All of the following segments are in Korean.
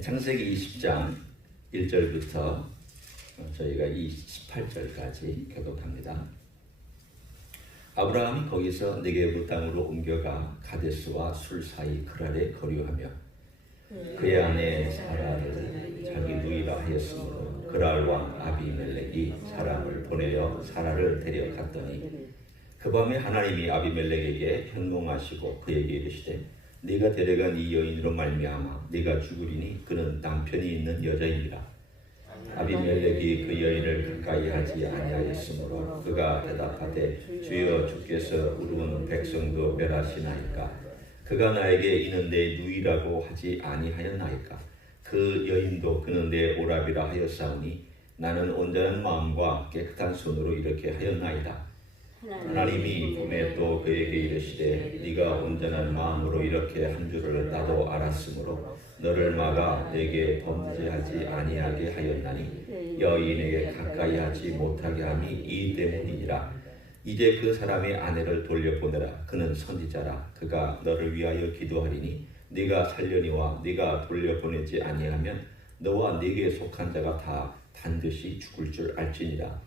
창세기 20장 1절부터 저희가 28절까지 교독합니다. 아브라함이 거기서 네게부 땅으로 옮겨가 가데스와 술 사이 그랄에 거류하며 그의 아내 사라를 자기 누이라 하였으므로 그랄 왕 아비멜렉이 사람을 보내어 사라를 데려갔더니 그 밤에 하나님이 아비멜렉에게 현몽하시고 그에게 이르시되 네가 데려간 이 여인으로 말미암아 네가 죽으리니 그는 남편이 있는 여자이니라. 아비멜렉이 그 여인을 가까이 하지 아니하였으므로 그가 대답하되 주여 주께서 우르는 백성도 멸하시나이까. 그가 나에게 이는 내 누이라고 하지 아니하였나이까. 그 여인도 그는 내 오라비라 하였사오니 나는 온전한 마음과 깨끗한 손으로 이렇게 하였나이다. 하나님이 밤에 또 그에게 이르시되 네가 온전한 마음으로 이렇게 한 줄을 나도 알았으므로 너를 막아 내게 범죄하지 아니하게 하였나니 여인에게 가까이 하지 못하게 함이 이 때문이니라. 이제 그 사람의 아내를 돌려보내라. 그는 선지자라. 그가 너를 위하여 기도하리니 네가 살려니와 네가 돌려보내지 아니하면 너와 네게 속한 자가 다 반드시 죽을 줄 알지니라.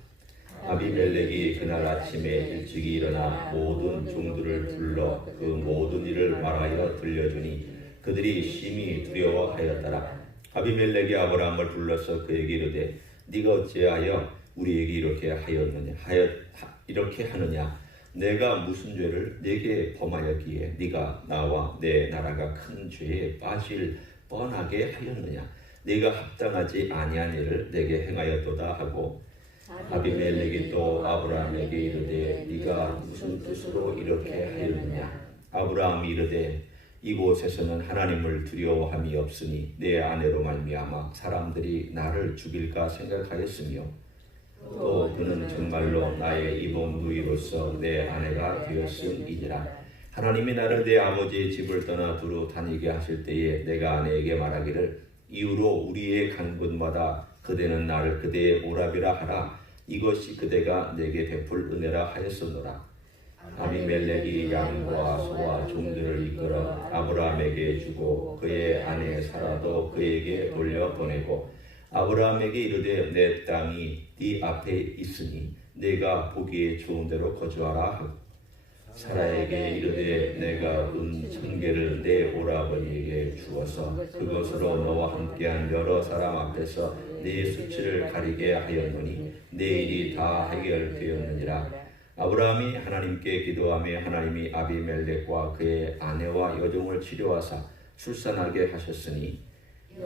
아비멜렉이 그날 아침에 일찍이 일어나 모든 종들을 불러 그 모든 일을 말하여 들려주니 그들이 심히 두려워하였더라. 아비멜렉이 아브라함을 불러서 그에게 이르되 네가 어찌하여 우리에게 이렇게 하느냐. 내가 무슨 죄를 네게 범하였기에 네가 나와 내 나라가 큰 죄에 빠질 뻔하게 하였느냐. 네가 합당하지 아니한 일을 내게 행하였도다 하고 아비멜렉이 또 아브라함에게 이르되 네가 무슨 뜻으로 이렇게 하였느냐. 아브라함이 이르되 이곳에서는 하나님을 두려워함이 없으니 내 아내로 말미암아 사람들이 나를 죽일까 생각하였으며 또 그는 정말로 나의 이복 누이로서 내 아내가 되었음이니라. 하나님이 나를 내 아버지의 집을 떠나 두루 다니게 하실 때에 내가 아내에게 말하기를 이후로 우리의 간 곳마다 그대는 나를 그대의 오라비라 하라. 이것이 그대가 내게 베풀 은혜라 하였었노라. 아비멜렉이 양과 소와 종들을 이끌어 아브라함에게 주고 그의 아내 사라도 그에게 돌려보내고 아브라함에게 이르되 내 땅이 네 앞에 있으니 내가 보기에 좋은 대로 거주하라 하고 사라에게 이르되 내가 은 1000개를 내 오라버니에게 주어서 그것으로 너와 함께한 여러 사람 앞에서 네 수치를 가리게 하였노니 내 일이 다 해결되었느니라. 아브라함이 하나님께 기도하며 하나님이 아비멜렉과 그의 아내와 여종을 치료하사 출산하게 하셨으니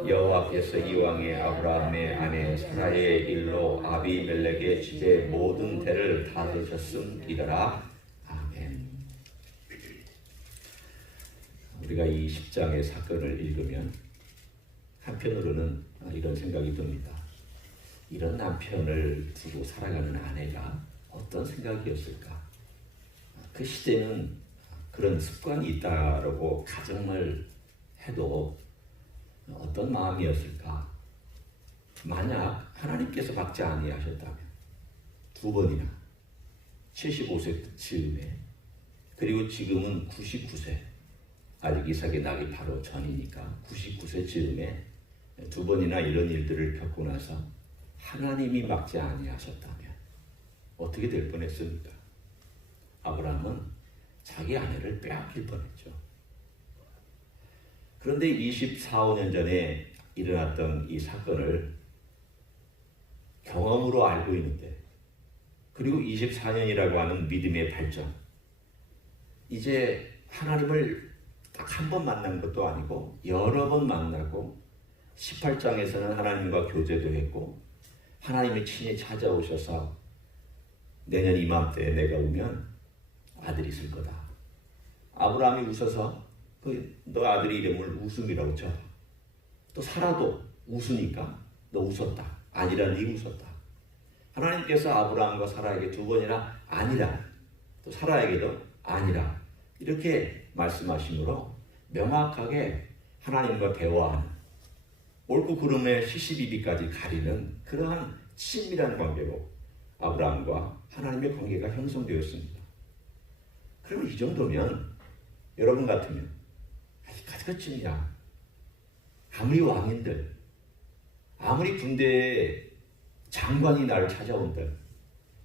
여호와께서 이왕에 아브라함의 아내 사라의 일로 아비멜렉의 집의 모든 대를 닫으셨음이더라. 아멘. 우리가 이 10장의 사건을 읽으면 한편으로는 이런 생각이 듭니다. 이런 남편을 두고 살아가는 아내가 어떤 생각이었을까? 그 시대는 그런 습관이 있다라고 가정을 해도 어떤 마음이었을까? 만약 하나님께서 막지 아니하셨다면 2번이나 75세 즈음에 그리고 지금은 99세 아직 이삭이 나기 바로 전이니까 99세 즈음에 2번이나 이런 일들을 겪고 나서 하나님이 막지 아니하셨다면 어떻게 될 뻔했습니까? 아브라함은 자기 아내를 빼앗길 뻔했죠. 그런데 24~25년 전에 일어났던 이 사건을 경험으로 알고 있는데 그리고 24년이라고 하는 믿음의 발전, 이제 하나님을 딱 한 번 만난 것도 아니고 여러 번 만나고 18장에서는 하나님과 교제도 했고 하나님이 친히 찾아오셔서 내년 이맘때에 내가 오면 아들이 있을 거다. 아브라함이 웃어서 너 아들의 이름을 웃음이라고 쳐. 또 사라도 웃으니까 너 웃었다. 아니라 네 웃었다. 하나님께서 아브라함과 사라에게 2번이나 아니라 또 사라에게도 아니라 이렇게 말씀하심으로 명확하게 하나님과 대화하는 옳고 그름의 시시비비까지 가리는 그러한 친밀한 관계로 아브라함과 하나님의 관계가 형성되었습니다. 그러면 이 정도면 여러분 같으면 아직까지 끝이냐? 아무리 왕인들, 아무리 군대에 장관이 나를 찾아온들,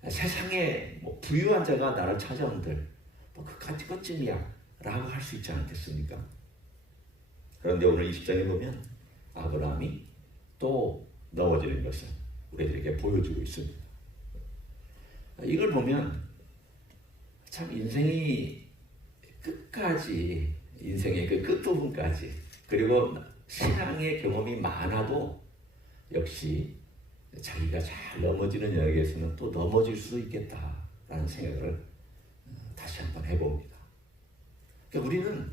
세상에 뭐 부유한 자가 나를 찾아온들, 뭐 그까지 것쯤이야 라고 할 수 있지 않겠습니까? 그런데 오늘 20장에 보면 아브라함이 또 넘어지는 것을 우리들에게 보여주고 있습니다. 이걸 보면 참 인생이 끝까지, 인생의 그 끝부분까지, 그리고 신앙의 경험이 많아도 역시 자기가 잘 넘어지는 영역에서는 또 넘어질 수도 있겠다라는 생각을 다시 한번 해봅니다. 그러니까 우리는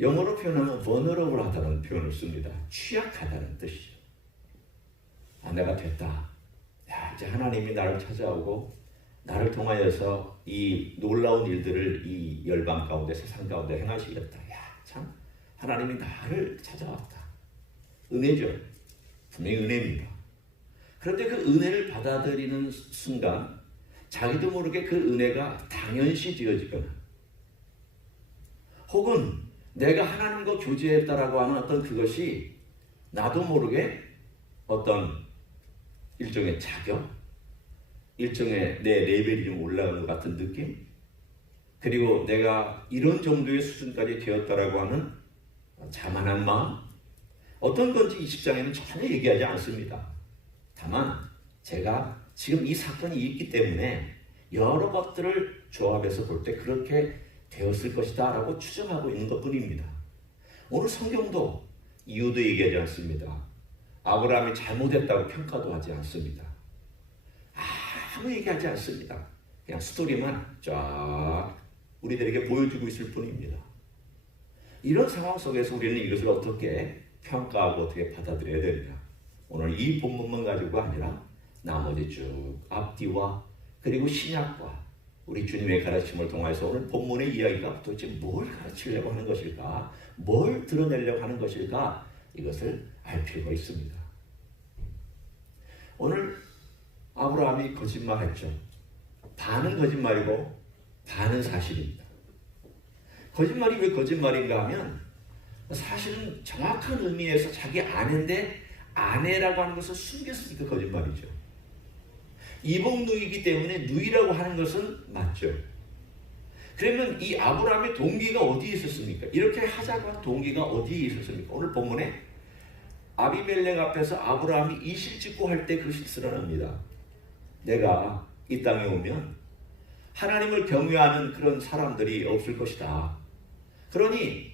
영어로 표현하면 vulnerable하다는 표현을 씁니다. 취약하다는 뜻이죠. 내가 됐다. 야, 이제 하나님이 나를 찾아오고 나를 통하여서 이 놀라운 일들을 이 열방 가운데, 세상 가운데 행하시겠다. 야, 참 하나님이 나를 찾아왔다. 은혜죠. 분명히 은혜입니다. 그런데 그 은혜를 받아들이는 순간 자기도 모르게 그 은혜가 당연시 되어지거나, 혹은 내가 하나님과 교제했다라고 하는 어떤 그것이 나도 모르게 어떤 일종의 자격, 일종의 내 레벨이 좀 올라가는 것 같은 느낌, 그리고 내가 이런 정도의 수준까지 되었다라고 하는 자만한 마음, 어떤 건지 20장에는 전혀 얘기하지 않습니다. 다만 제가 지금 이 사건이 있기 때문에 여러 것들을 조합해서 볼 때 그렇게 되었을 것이다 라고 추정하고 있는 것 뿐입니다. 오늘 성경도 이유도 얘기하지 않습니다. 아브라함이 잘못했다고 평가도 하지 않습니다. 아무 얘기하지 않습니다. 그냥 스토리만 쫙 우리들에게 보여주고 있을 뿐입니다. 이런 상황 속에서 우리는 이것을 어떻게 평가하고 어떻게 받아들여야 되느냐. 오늘 이 본문만 가지고 아니라 나머지 쭉 앞뒤와 그리고 신약과 우리 주님의 가르침을 통해서 오늘 본문의 이야기가 도대체 뭘 가르치려고 하는 것일까? 뭘 드러내려고 하는 것일까? 이것을 알 필요가 있습니다. 오늘 아브라함이 거짓말했죠. 반은 거짓말이고 반은 사실입니다. 거짓말이 왜 거짓말인가 하면 사실은 정확한 의미에서 자기 아내인데 아내라고 하는 것을 숨겼으니까 거짓말이죠. 이복누이기 때문에 누이라고 하는 것은 맞죠. 그러면 이 아브라함의 동기가 어디에 있었습니까? 이렇게 하자고 한 동기가 어디에 있었습니까? 오늘 본문에 아비멜렉 앞에서 아브라함이 이실직고 할 때 그 실수를 합니다. 내가 이 땅에 오면 하나님을 경외하는 그런 사람들이 없을 것이다. 그러니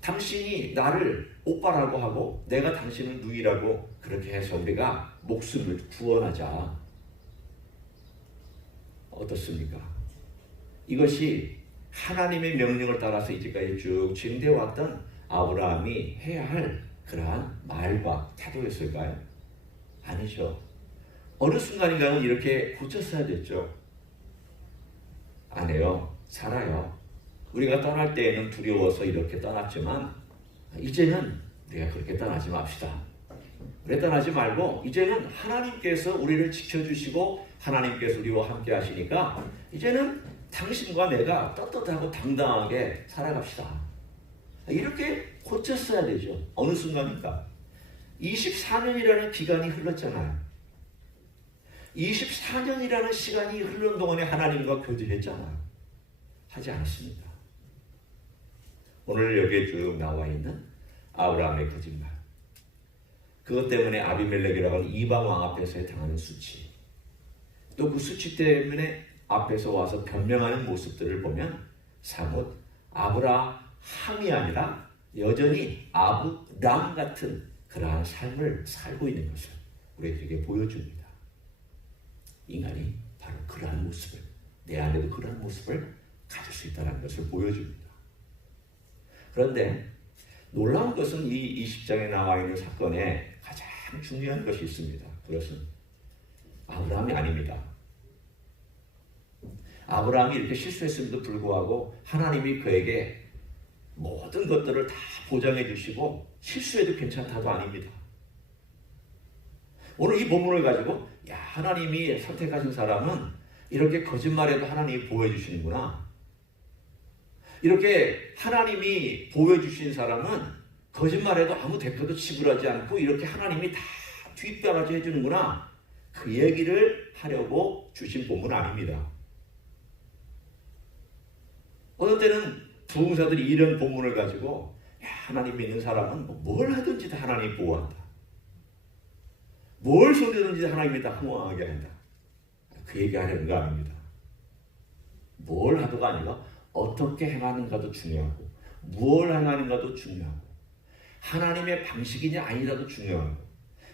당신이 나를 오빠라고 하고 내가 당신을 누이라고 그렇게 해서 우리가 목숨을 구원하자. 어떻습니까? 이것이 하나님의 명령을 따라서 이제까지 쭉 진행되어 왔던 아브라함이 해야 할 그러한 말과 태도였을까요? 아니죠. 어느 순간인가는 이렇게 고쳤어야 됐죠. 아내요, 살아요. 우리가 떠날 때에는 두려워서 이렇게 떠났지만 이제는 우리가 그렇게 떠나지 맙시다. 우리 떠나지 말고 이제는 하나님께서 우리를 지켜주시고 하나님께서 우리와 함께 하시니까 이제는 당신과 내가 떳떳하고 당당하게 살아갑시다. 이렇게 고쳤어야 되죠. 어느 순간인가. 24년이라는 기간이 흘렀잖아요. 24년이라는 시간이 흐르는 동안에 하나님과 교제했잖아요. 하지 않았습니다. 오늘 여기에 쭉 나와 있는 아브라함의 거짓말. 그것 때문에 아비멜렉이라고 하는 이방 왕 앞에서 당하는 수치. 또 그 수치 때문에 앞에서 와서 변명하는 모습들을 보면 사뭇 아브라함이 아니라 여전히 아브람 같은 그러한 삶을 살고 있는 것을 우리에게 보여줍니다. 인간이 바로 그러한 모습을, 내 안에도 그러한 모습을 가질 수 있다는 것을 보여줍니다. 그런데 놀라운 것은 이 20장에 나와 있는 사건에 가장 중요한 것이 있습니다. 그것은 아브라함이 아닙니다. 아브라함이 이렇게 실수했음에도 불구하고 하나님이 그에게 모든 것들을 다 보장해 주시고 실수해도 괜찮다도 아닙니다. 오늘 이 본문을 가지고 하나님이 선택하신 사람은 이렇게 거짓말해도 하나님이 보호해 주시는구나. 이렇게 하나님이 보호해 주신 사람은 거짓말해도 아무 대가도 지불하지 않고 이렇게 하나님이 다 뒷바라지 해주는구나. 그 얘기를 하려고 주신 본문 아닙니다. 어떤 때는 부흥사들이 이런 본문을 가지고 하나님 믿는 사람은 뭘 하든지 다 하나님이 보호한다. 뭘 손대든지 하나님이 다 흥왕하게 한다. 그 얘기하려는 거 아닙니다. 뭘 하도가 아니라 어떻게 행하는가도 중요하고 무엇을 행하는가도 중요하고 하나님의 방식이냐 아니냐도 중요하고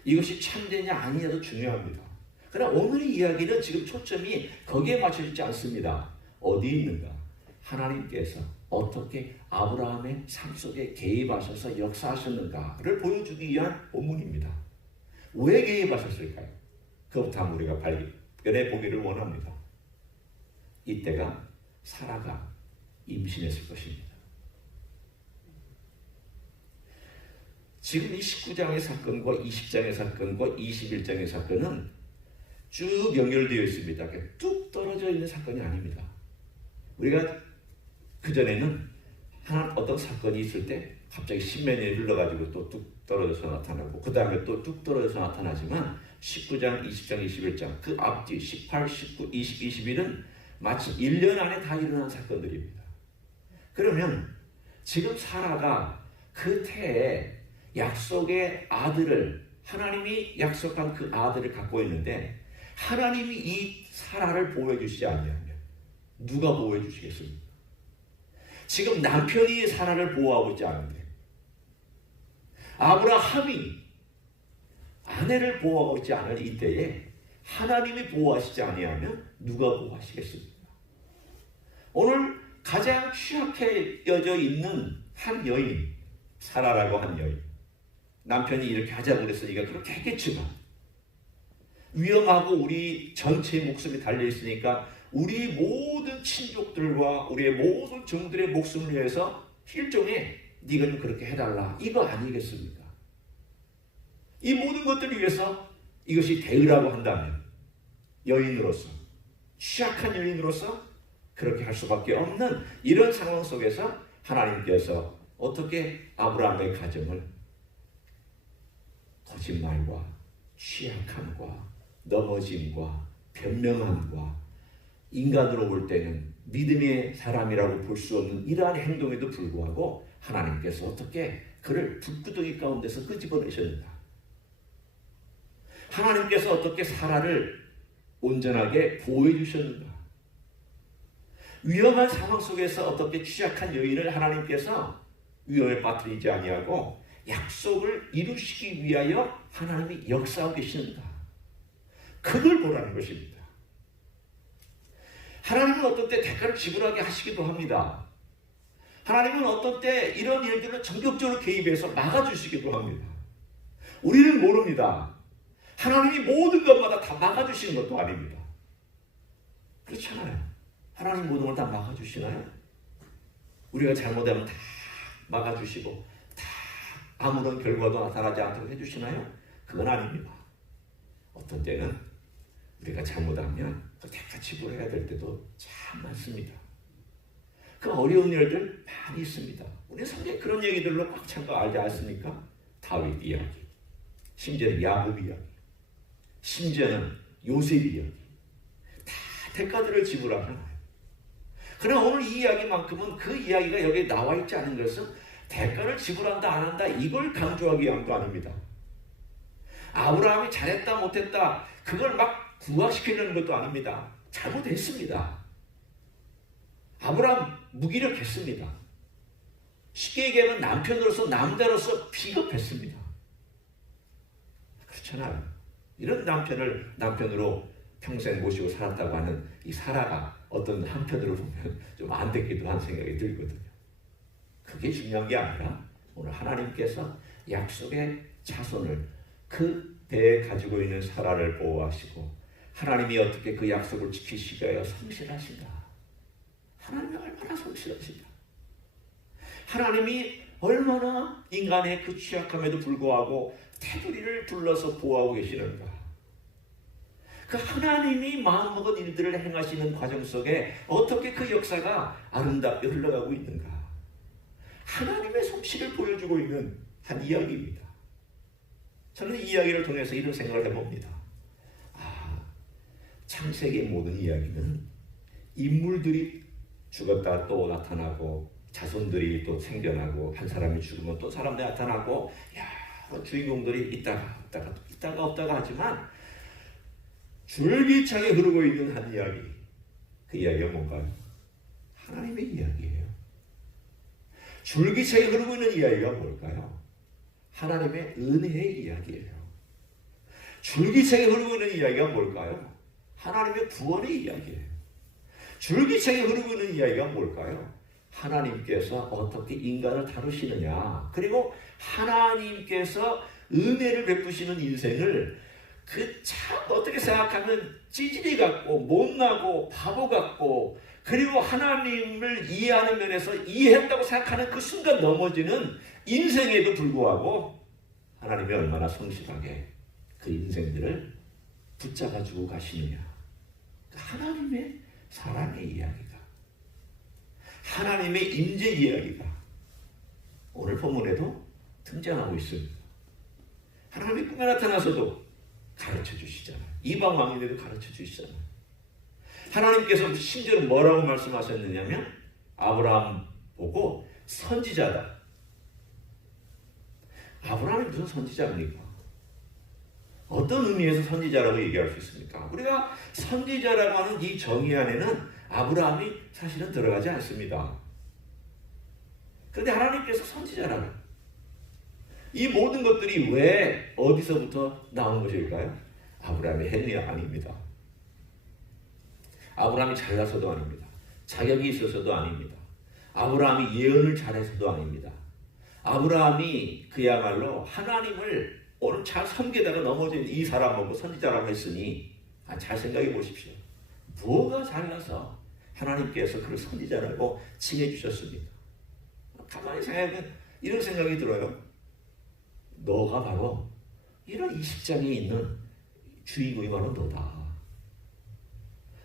이것이 참되냐 아니냐도 중요합니다. 그러나 오늘의 이야기는 지금 초점이 거기에 맞춰있지 않습니다. 어디 있는가? 하나님께서 어떻게 아브라함의 삶 속에 개입하셔서 역사하셨는가를 보여주기 위한 본문입니다. 왜 개입하셨을까요? 그것부터 한번 우리가 발견해 보기를 원합니다. 이때가 사라가 임신했을 것입니다. 지금 이 19장의 사건과 20장의 사건과 21장의 사건은 쭉 연결되어 있습니다. 뚝 떨어져 있는 사건이 아닙니다. 우리가 그전에는 어떤 사건이 있을 때 갑자기 십몇 년이 흘러가지고 또 뚝 떨어져서 나타나고 그 다음에 또 뚝 떨어져서 나타나지만 19장, 20장, 21장 그 앞뒤 18, 19, 20, 21은 마치 1년 안에 다 일어난 사건들입니다. 그러면 지금 사라가 그 태에 약속의 아들을 하나님이 약속한 그 아들을 갖고 있는데 하나님이 이 사라를 보호해 주시지 않냐면 누가 보호해 주시겠습니까? 지금 남편이 사라를 보호하고 있지 않은데 아브라함이 아내를 보호하고 있지 않을 이때에 하나님이 보호하시지 아니하면 누가 보호하시겠습니까? 오늘 가장 취약해져 있는 한 여인, 사라라고 한 여인, 남편이 이렇게 하자고 그랬으니까 그렇게 했겠지만 위험하고 우리 전체의 목숨이 달려있으니까 우리 모든 친족들과 우리의 모든 종들의 목숨을 위해서 일종의 네가 좀 그렇게 해달라 이거 아니겠습니까? 이 모든 것들을 위해서 이것이 대의라고 한다면 여인으로서 취약한 여인으로서 그렇게 할 수밖에 없는 이런 상황 속에서 하나님께서 어떻게 아브라함의 가정을 거짓말과 취약함과 넘어짐과 변명함과 인간으로 볼 때는 믿음의 사람이라고 볼 수 없는 이러한 행동에도 불구하고 하나님께서 어떻게 그를 불구덩이 가운데서 끄집어내셨는가? 하나님께서 어떻게 사라를 온전하게 보호해 주셨는가? 위험한 상황 속에서 어떻게 취약한 여인을 하나님께서 위험에 빠뜨리지 아니하고 약속을 이루시기 위하여 하나님이 역사하고 계시는가? 그걸 보라는 것입니다. 하나님은 어떤 때 대가를 지불하게 하시기도 합니다. 하나님은 어떤 때 이런 일들을 전격적으로 개입해서 막아주시기도 합니다. 우리는 모릅니다. 하나님이 모든 것마다 다 막아주시는 것도 아닙니다. 그렇잖아요. 하나님 모든 걸 다 막아주시나요? 우리가 잘못하면 다 막아주시고 다 아무런 결과도 나타나지 않도록 해주시나요? 그건 아닙니다. 어떤 때는 우리가 잘못하면 그 대가 지불해야 될 때도 참 많습니다. 그 어려운 일들 많이 있습니다. 우리 성경에 그런 얘기들로 꽉 찬 거 알지 않습니까? 다윗 이야기, 심지어는 야곱 이야기, 심지어는 요셉 이야기, 다 대가들을 지불하는 거예요. 그러나 오늘 이 이야기만큼은 그 이야기가 여기에 나와 있지 않은 것은 대가를 지불한다 안 한다 이걸 강조하기 위함도 아닙니다. 아브라함이 잘했다 못했다 그걸 막 부각시키려는 것도 아닙니다. 잘못했습니다. 아브라함 무기력했습니다. 쉽게 얘기하면 남편으로서 남자로서 비겁했습니다. 그렇잖아요. 이런 남편을 남편으로 평생 모시고 살았다고 하는 이 사라가 어떤 한편으로 보면 좀 안 됐기도 한 생각이 들거든요. 그게 중요한 게 아니라 오늘 하나님께서 약속의 자손을 그 배에 가지고 있는 사라를 보호하시고 하나님이 어떻게 그 약속을 지키시기 위하여 성실하신가? 하나님이 얼마나 성실하신가? 하나님이 얼마나 인간의 그 취약함에도 불구하고 테두리를 둘러서 보호하고 계시는가? 그 하나님이 마음먹은 일들을 행하시는 과정 속에 어떻게 그 역사가 아름답게 흘러가고 있는가? 하나님의 솜씨를 보여주고 있는 한 이야기입니다. 저는 이 이야기를 통해서 이런 생각을 해봅니다. 창세기의 모든 이야기는 인물들이 죽었다 또 나타나고 자손들이 또 생겨나고 한 사람이 죽으면 또 사람들이 나타나고 주인공들이 있다가 없다가 하지만 줄기차게 흐르고 있는 한 이야기. 그 이야기가 뭔가요? 하나님의 이야기예요. 줄기차게 흐르고 있는 이야기가 뭘까요? 하나님의 은혜의 이야기예요. 줄기차게 흐르고 있는 이야기가 뭘까요? 하나님의 구원의 이야기예요. 줄기차게 흐르고 있는 이야기가 뭘까요? 하나님께서 어떻게 인간을 다루시느냐, 그리고 하나님께서 은혜를 베푸시는 인생을 참 어떻게 생각하면 찌질이 같고 못나고 바보 같고, 그리고 하나님을 이해하는 면에서 이해했다고 생각하는 그 순간 넘어지는 인생에도 불구하고 하나님이 얼마나 성실하게 그 인생들을 붙잡아주고 가시느냐. 하나님의 사랑의 이야기가, 하나님의 임재 이야기가 오늘 본문에도 등장하고 있습니다. 하나님의 꿈에 나타나서도 가르쳐 주시잖아요. 이방 왕인데도 가르쳐 주시잖아요. 하나님께서 심지어 뭐라고 말씀하셨느냐면 아브라함 보고 선지자다. 아브라함이 무슨 선지자입니까? 어떤 의미에서 선지자라고 얘기할 수 있습니까? 우리가 선지자라고 하는 이 정의 안에는 아브라함이 사실은 들어가지 않습니다. 그런데 하나님께서 선지자라고, 이 모든 것들이 왜 어디서부터 나온 것일까요? 아브라함의 행위 아닙니다. 아브라함이 잘나서도 아닙니다. 자격이 있어서도 아닙니다. 아브라함이 예언을 잘해서도 아닙니다. 아브라함이 그야말로 하나님을 오늘 잘 섬기다가 넘어진 이 사람하고 선지자라고 했으니 잘 생각해 보십시오. 뭐가 잘나서 하나님께서 그를 선지자라고 칭해 주셨습니까? 가만히 생각하면 이런 생각이 들어요. 너가 바로 이런 20장에 있는 주인공이 바로 너다.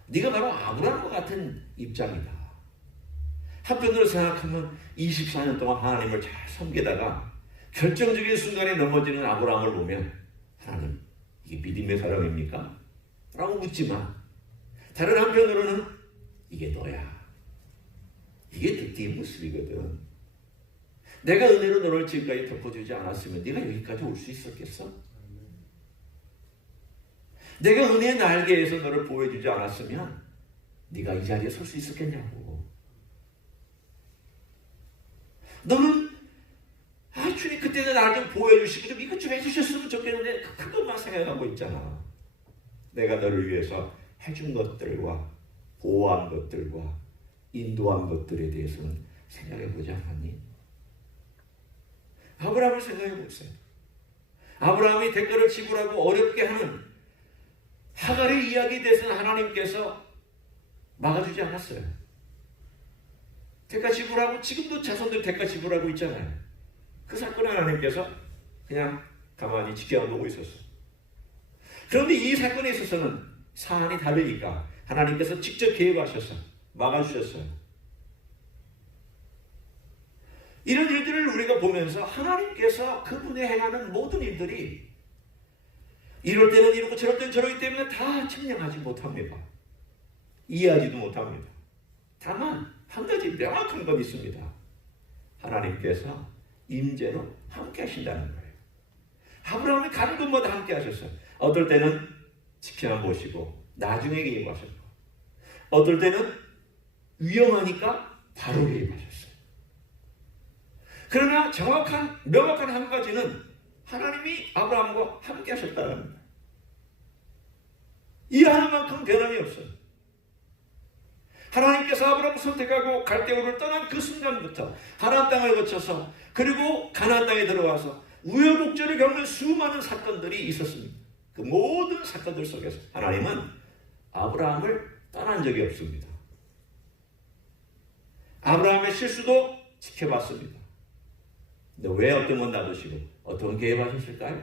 네가 바로 아브라함과 같은 입장이다. 한편으로 생각하면 24년 동안 하나님을 잘 섬기다가 결정적인 순간에 넘어지는 아브라함을 보면 하나님, 이게 믿음의 사람입니까? 라고 묻지만 다른 한편으로는 이게 너야. 이게 득대의 모습이거든. 내가 은혜로 너를 지금까지 덮어주지 않았으면 네가 여기까지 올 수 있었겠어? 내가 은혜의 날개에서 너를 보호해주지 않았으면 네가 이 자리에 설 수 있었겠냐고. 너는 주님 그때는 나를 좀 보호해주시고 좀 이것 좀 해주셨으면 좋겠는데 그것만 생각하고 있잖아. 내가 너를 위해서 해준 것들과 보호한 것들과 인도한 것들에 대해서는 생각해보지 않았니? 아브라함을 생각해보세요. 아브라함이 대가를 지불하고 어렵게 하는 하갈의 이야기에 대해서는 하나님께서 막아주지 않았어요. 대가 지불하고 지금도 자손들 대가 지불하고 있잖아요. 그 사건을 하나님께서 그냥 가만히 지켜보고 있었어요. 그런데 이 사건에 있어서는 사안이 다르니까 하나님께서 직접 개입하셔서 막아주셨어요. 이런 일들을 우리가 보면서 하나님께서 그분이 행하는 모든 일들이 이럴 때는 이렇고 저럴 때는 저러기 때문에 다 측량하지 못합니다. 이해하지도 못합니다. 다만 한 가지 명확한 건 있습니다. 하나님께서 임재로 함께 하신다는 거예요. 아브라함이 가는 곳마다 함께 하셨어요. 어떨 때는 지켜만 보시고 나중에 개입하셨고, 어떨 때는 위험하니까 바로 개입하셨어요. 그러나 명확한 한 가지는 하나님이 아브라함과 함께 하셨다는 거예요. 이 하나만큼 변함이 없어요. 하나님께서 아브라함을 선택하고 갈대우를 떠난 그 순간부터 하나안 땅을 거쳐서 그리고 가나안 땅에 들어와서 우여곡절을 겪는 수많은 사건들이 있었습니다. 그 모든 사건들 속에서 하나님은 아브라함을 떠난 적이 없습니다. 아브라함의 실수도 지켜봤습니다. 근데 왜 어떤 건 놔두시고 어떤 건 개입하셨을까요?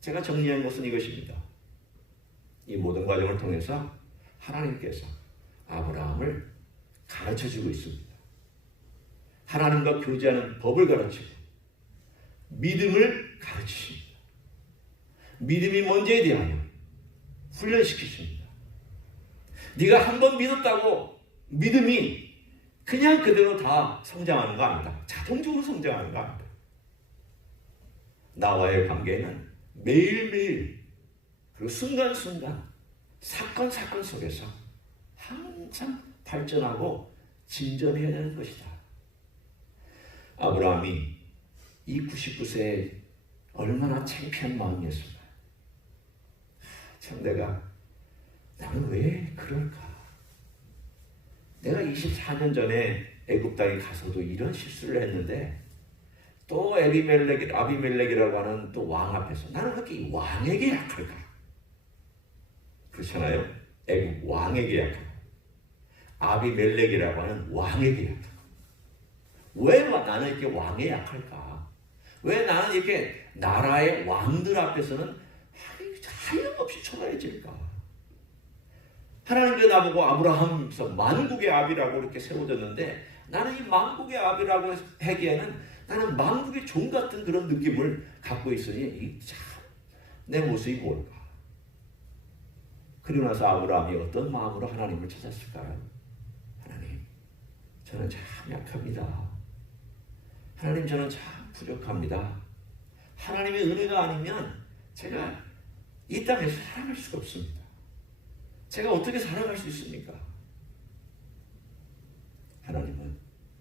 제가 정리한 것은 이것입니다. 이 모든 과정을 통해서 하나님께서 아브라함을 가르쳐주고 있습니다. 하나님과 교제하는 법을 가르치고 믿음을 가르치십니다. 믿음이 뭔지에 대하여 훈련시키십니다. 네가 한 번 믿었다고 믿음이 그냥 그대로 다 성장하는 거 아니다. 자동적으로 성장하는 거 아니다. 나와의 관계는 매일매일 그리고 순간순간 사건 속에서 항상 발전하고 진전해야 되는 것이다. 아브라함이 이 99세에 얼마나 창피한 마음이었을까. 참 나는 왜 그럴까. 내가 24년 전에 애굽 땅에 가서도 이런 실수를 했는데 또 아비멜렉이라고 하는 또 왕 앞에서 나는 그렇게 왕에게 약할까? 그렇잖아요. 애굽 왕에게 약하고 아비멜렉이라고 하는 왕에게 약하고 왜 나는 이렇게 왕에 약할까? 왜 나는 이렇게 나라의 왕들 앞에서는 하염없이 초라해질까? 하나님께서 나보고 아브라함에서 만국의 아비라고 이렇게 세워졌는데 나는 이 만국의 아비라고 하기에는 나는 만국의 종 같은 그런 느낌을 갖고 있으니 참 내 모습이 뭘까? 그리고 나서 아브라함이 어떤 마음으로 하나님을 찾았을까요? 하나님, 저는 참 약합니다. 하나님, 저는 참 부족합니다. 하나님의 은혜가 아니면 제가 이 땅에서 살아갈 수가 없습니다. 제가 어떻게 살아갈 수 있습니까? 하나님은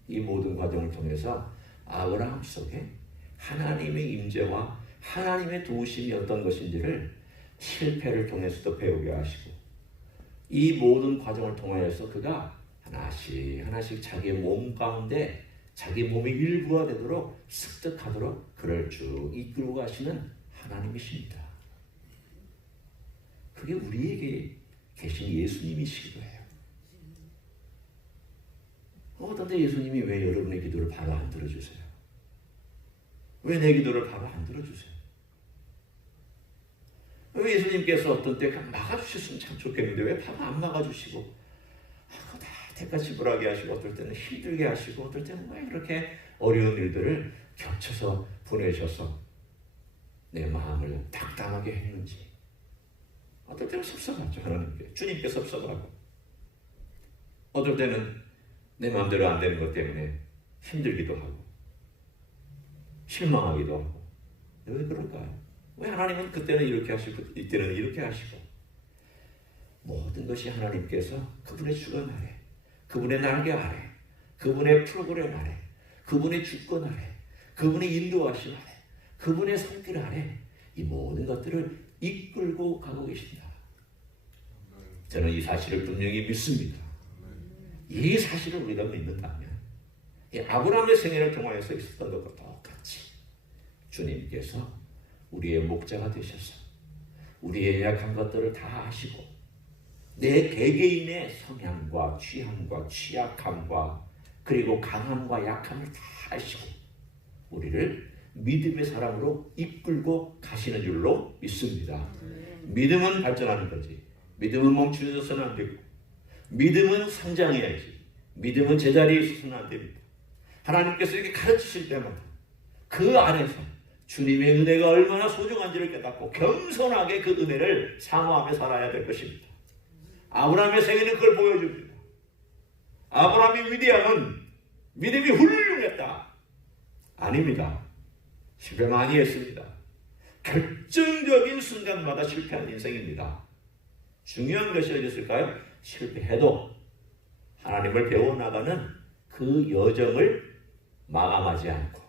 이 모든 과정을 통해서 아브라함 속에 하나님의 임재와 하나님의 도우심이 어떤 것인지를 실패를 통해서도 배우게 하시고 이 모든 과정을 통하여서 그가 하나씩 자기의 몸 가운데 자기 몸의 일부가 되도록 습득하도록 그를 쭉 이끌고 가시는 하나님이십니다. 그게 우리에게 계신 예수님이시기도 해요. 어떤데 예수님이 왜 여러분의 기도를 바로 안 들어주세요? 왜 내 기도를 바로 안 들어주세요? 왜 예수님께서 어떤 때 막아주셨으면 참 좋겠는데 왜 바로 안 막아주시고 그거 다 대가 지불하게 하시고 어떨 때는 힘들게 하시고 어떨 때는 왜 그렇게 어려운 일들을 겹쳐서 보내셔서 내 마음을 담담하게 했는지 어떨 때는 섭섭하죠. 하나님께 주님께 섭섭하고 어떨 때는 내 마음대로 안 되는 것 때문에 힘들기도 하고 실망하기도 하고 왜 그럴까요? 왜 하나님은 그때는 이렇게 하시고 이때는 이렇게 하시고 모든 것이 하나님께서 그분의 주권 아래 그분의 날개 아래 그분의 프로그램 아래 그분의 주권 아래 그분의 인도하심 아래 그분의 손길 아래 이 모든 것들을 이끌고 가고 계십니다. 저는 이 사실을 분명히 믿습니다. 이 사실을 우리가 믿는다면 아브라함의 생애를 통하여서 있었던 것과 똑같이 주님께서 우리의 목자가 되셔서 우리의 약한 것들을 다 아시고 내 개개인의 성향과 취향과 취약함과 그리고 강함과 약함을 다 아시고 우리를 믿음의 사람으로 이끌고 가시는 줄로 믿습니다. 믿음은 발전하는 거지. 믿음은 멈추어서는 안 되고 믿음은 성장해야지. 믿음은 제자리에 있어서는 안 됩니다. 하나님께서 이렇게 가르치실 때마다 그 안에서 주님의 은혜가 얼마나 소중한지를 깨닫고 겸손하게 그 은혜를 상호하며 살아야 될 것입니다. 아브라함의 생애는 그걸 보여줍니다. 아브라함의 위대함은 믿음이 훌륭했다. 아닙니다. 실패 많이 했습니다. 결정적인 순간마다 실패한 인생입니다. 중요한 것이 어디 있을까요? 실패해도 하나님을 배워나가는 그 여정을 마감하지 않고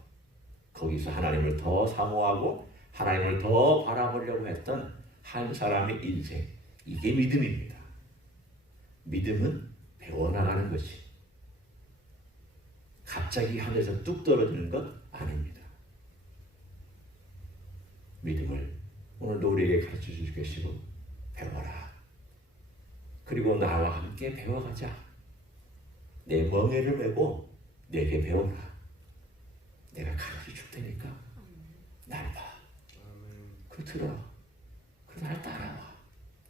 거기서 하나님을 더 사모하고 하나님을 더 바라보려고 했던 한 사람의 인생, 이게 믿음입니다. 믿음은 배워나가는 것이 갑자기 하늘에서 뚝 떨어지는 것 아닙니다. 믿음을 오늘도 우리에게 가르쳐주시고 계시고 배워라. 그리고 나와 함께 배워가자. 내 멍에를 메고 내게 배워라. 내가 가르쳐 줄 테니까 날 봐. 그거 들어. 그리고 날 따라와.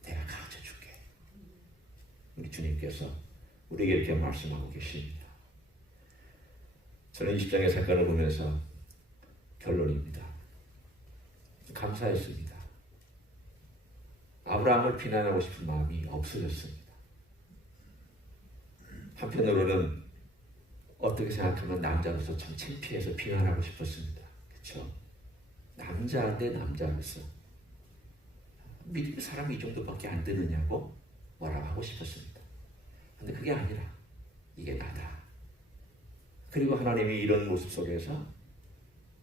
내가 가르쳐 줄게. 우리 주님께서 우리에게 이렇게 말씀하고 계십니다. 저는 20장의 사건을 보면서 결론입니다. 감사했습니다. 아브라함을 비난하고 싶은 마음이 없어졌습니다. 한편으로는 어떻게 생각하면 남자로서 참 창피해서 비난하고 싶었습니다. 그렇죠? 남자 대 남자로서 믿음의 사람이 이 정도밖에 안 되느냐고 뭐라고 하고 싶었습니다. 근데 그게 아니라 이게 나다. 그리고 하나님이 이런 모습 속에서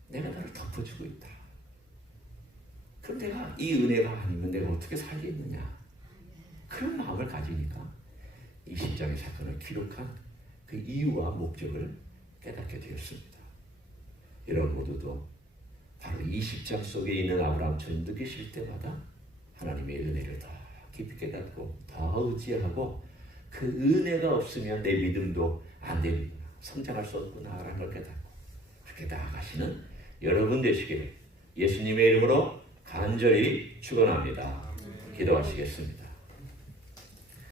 내가 너를 덮어주고 있다. 그럼 내가 이 은혜가 아니면 내가 어떻게 살겠느냐. 그런 마음을 가지니까 이 십장의 사건을 기록한 그 이유와 목적을 깨닫게 되었습니다. 여러분 모두도 바로 이 십장 속에 있는 아브라함처럼 느끼실 때마다 하나님의 은혜를 더 깊이 깨닫고 더 의지하고 그 은혜가 없으면 내 믿음도 안 되는구나, 성장할 수 없구나라는 걸 깨닫고 그렇게 나아가시는 여러분 되시기를 예수님의 이름으로 간절히 축원합니다. 기도하시겠습니다.